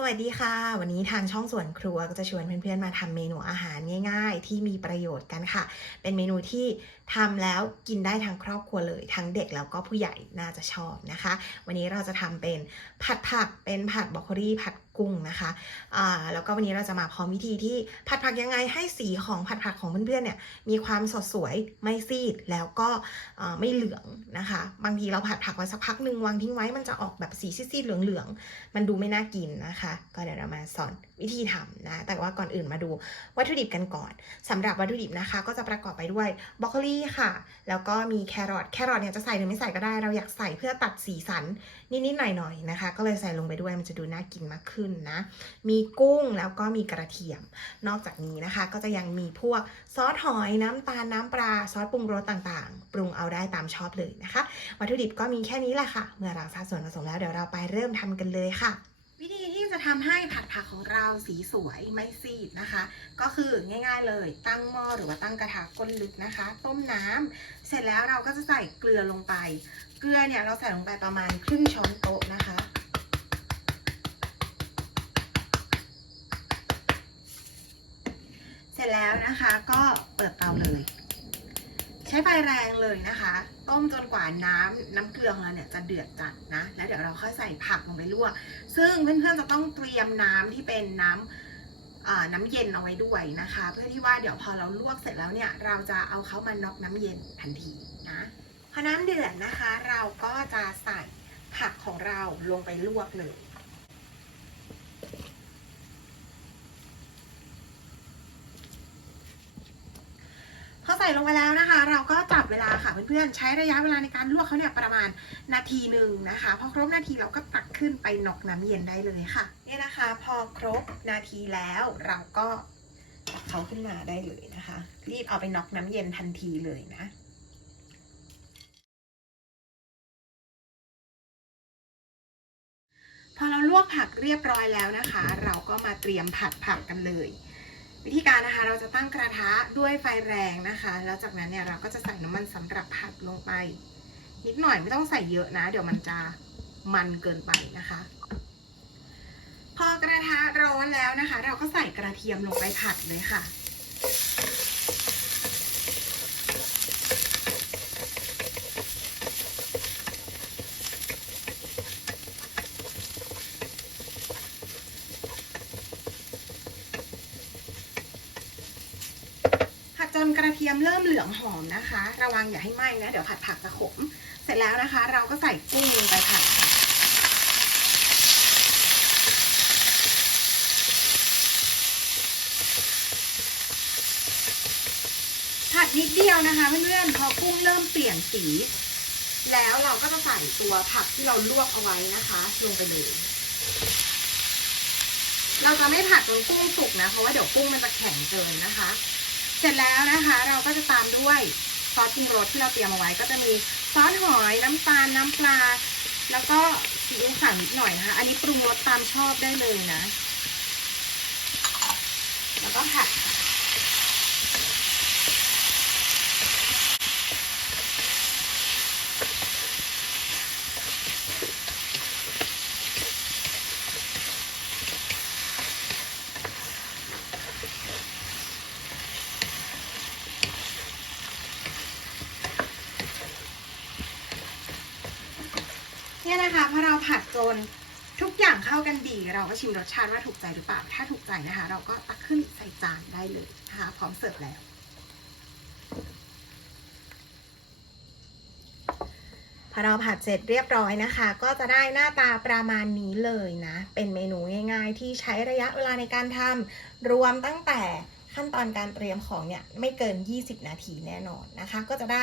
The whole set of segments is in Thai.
สวัสดีค่ะ วันนี้ทางช่องสวนครัวก็จะชวนเพื่อนๆมาทำเมนูอาหารง่าย ๆ ที่มีประโยชน์กันค่ะ เป็นเมนูที่ทำแล้วกินได้ทั้งครอบครัวเลย ทั้งเด็กแล้วก็ผู้ใหญ่น่าจะชอบนะคะ วันนี้เราจะทำเป็นผัดผักเป็นผัดบรอกโคลีผัด กุ้งนะคะอ่าแล้วก็วันนี้เราจะมาพร้อมวิธีที่ผัดผักยังไงให้สีของผัดผักของเพื่อนๆเนี่ยมีความสดสวยไม่ซีดแล้วก็อ่าไม่เหลืองนะคะ บางทีเราผัดผักไว้สักพักหนึ่งวางทิ้งไว้มันจะออกแบบสีซีดๆเหลืองๆมันดูไม่น่ากินนะคะ ก็เดี๋ยวเรามาสอนวิธีทำนะ แต่ว่าก่อนอื่นมาดูวัตถุดิบกันก่อนสำหรับวัตถุดิบนะคะ ก็จะประกอบไปด้วยบรอกโคลีค่ะ แล้วก็มีแครอทแครอทเนี่ยจะใส่หรือไม่ใส่ก็ได้เราอยากใส่เพื่อตัดสีสันนิดๆหน่อยๆนะคะ ก็เลยใส่ลงไปด้วยมันจะดูน่ากินมากขึ้นนะ มีกุ้งแล้วก็มีกระเทียม นอกจากนี้นะคะก็จะยังมีพวกซอสหอยน้ำตาลน้ำปลาซอสปรุงรสต่างๆ ปรุงเอาได้ตามชอบเลยนะคะ วัตถุดิบก็มีแค่นี้แหละค่ะ เมื่อเราทราบส่วนผสมแล้วเดี๋ยวเราไปเริ่มทำกันเลยค่ะวิธีที่จะทำให้ผัดผักของเราสีสวยไม่ซีดนะคะ ก็คือง่ายๆเลยตั้งหม้อหรือว่าตั้งกระทะก้นลึกนะคะ ต้มน้ำเสร็จแล้วเราก็จะใส่เกลือลงไป เกลือเนี่ยเราใส่ลงไปประมาณครึ่งช้อนโต๊ะนะคะ แล้วนะคะ ก็เปิดเตาเลย ใช้ไฟแรงเลยนะคะ ต้มจนกว่าน้ำน้ำเกลือของเราเนี่ยจะเดือดจัดนะ แล้วเดี๋ยวเราค่อยใส่ผักลงไปลวก ซึ่งเพื่อนๆจะต้องเตรียมน้ำที่เป็นน้ำอ่าน้ำเย็นเอาไว้ด้วยนะคะ เพื่อที่ว่าเดี๋ยวพอเราลวกเสร็จแล้วเนี่ย เราจะเอาเขามาน็อกน้ำเย็นทันทีนะพอน้ำเดือดนะคะ เราก็จะใส่ผักของเราลงไปลวกเลย พอใส่ลงไปแล้วนะคะ เราก็จับเวลาค่ะเพื่อนๆ ใช้ระยะเวลาในการลวกเขาเนี่ยประมาณนาทีหนึ่งนะคะ พอครบนาทีเราก็ตักขึ้นไปนอกน้ำเย็นได้เลยค่ะเนี่ยนะคะ พอครบนาทีแล้วเราก็ตักเขาขึ้นมาได้เลยนะคะ รีบเอาไปนอกน้ำเย็นทันทีเลยนะพอเราลวกผักเรียบร้อยแล้วนะคะ เราก็มาเตรียมผัดผักกันเลย วิธีการนะคะเราจะตั้งกระทะด้วยไฟแรงนะคะ แล้วจากนั้นเนี่ยเราก็จะใส่น้ำมันสำหรับผัดลงไป นิดหน่อยไม่ต้องใส่เยอะนะ เดี๋ยวมันจะมันเกินไปนะคะ พอกระทะร้อนแล้วนะคะ เราก็ใส่กระเทียมลงไปผัดเลยค่ะ กระเทียมเริ่มเหลืองหอมนะคะ ระวังอย่าให้ไหม้นะ เดี๋ยวผัดผักจะขม เสร็จแล้วนะคะ เราก็ใส่กุ้งลงไปผัดค่ะผัดนิดเดียวนะคะเพื่อนๆพอกุ้งเริ่มเปลี่ยนสี แล้วเราก็จะใส่ตัวผักที่เราลวกเอาไว้นะคะลงไปเลยเราจะไม่ผัดจนกุ้งสุกนะ เพราะว่าเดี๋ยวกุ้งมันจะแข็งเกินนะคะ เสร็จแล้วนะคะ เราก็จะตามด้วยซอสปรุงรสที่เราเตรียมเอาไว้ ก็จะมีซอสหอยน้ำตาลน้ำปลา แล้วก็ซีอิ๊วขาวนิดหน่อยนะคะ อันนี้ปรุงรสตามชอบได้เลยนะ แล้วก็ผัด เนี่ยนะคะพอเราผัดจนทุกอย่างเข้ากันดี เราก็ชิมรสชาติว่าถูกใจหรือเปล่า ถ้าถูกใจนะคะ เราก็ตักขึ้นใส่จานได้เลยนะคะ พร้อมเสิร์ฟแล้ว พอเราผัดเสร็จเรียบร้อยนะคะ ก็จะได้หน้าตาประมาณนี้เลยนะ เป็นเมนูง่ายๆ ที่ใช้ระยะเวลาในการทำรวมตั้งแต่ขั้นตอนการเตรียมของเนี่ยไม่เกิน 20 นาทีแน่นอนนะคะ ก็จะได้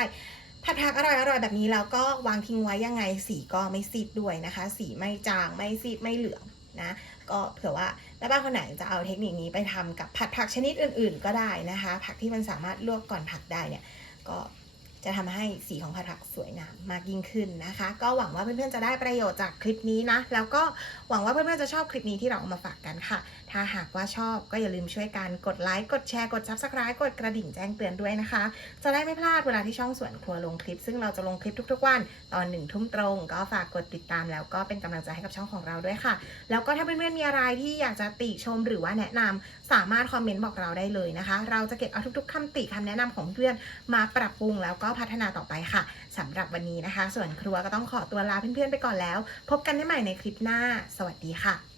ผัดผักอร่อยอร่อยแบบนี้แล้วก็วางทิ้งไว้ยังไงสีก็ไม่ซีดด้วยนะคะ สีไม่จางไม่ซีดไม่เหลืองนะก็เผื่อว่าแม่บ้านคนไหนจะเอาเทคนิคนี้ไปทำกับผัดผักชนิดอื่น ๆ ก็ได้นะคะ ผักที่มันสามารถลวกก่อนผักได้เนี่ยก็ จะทำให้สีของผักสวยงามมากยิ่งขึ้นนะคะ ก็หวังว่าเพื่อนๆจะได้ประโยชน์จากคลิปนี้นะ แล้วก็หวังว่าเพื่อนๆจะชอบคลิปนี้ที่เราเอามาฝากกันค่ะ ถ้าหากว่าชอบก็อย่าลืมช่วยกันกดไลค์กดแชร์กด subscribe กดกระดิ่งแจ้งเตือนด้วยนะคะ จะได้ไม่พลาดเวลาที่ช่องสวนครัวลงคลิป ซึ่งเราจะลงคลิปทุกๆวันตอนหนึ่งทุ่มตรง ก็ฝากกดติดตามแล้วก็เป็นกำลังใจให้กับช่องของเราด้วยค่ะ แล้วก็ถ้าเพื่อนๆมีอะไรที่อยากจะติชมหรือว่าแนะนำสามารถคอมเมนต์บอกเราได้เลยนะคะ เราจะเก็บเอาทุกๆคำติคำแนะนำของเพื่อนมาปรับปรุงแล้วก็พัฒนาต่อไปค่ะสำหรับวันนี้นะคะ ส่วนครัวก็ต้องขอตัวลาเพื่อนๆไปก่อนแล้ว พบกันได้ใหม่ในคลิปหน้า สวัสดีค่ะ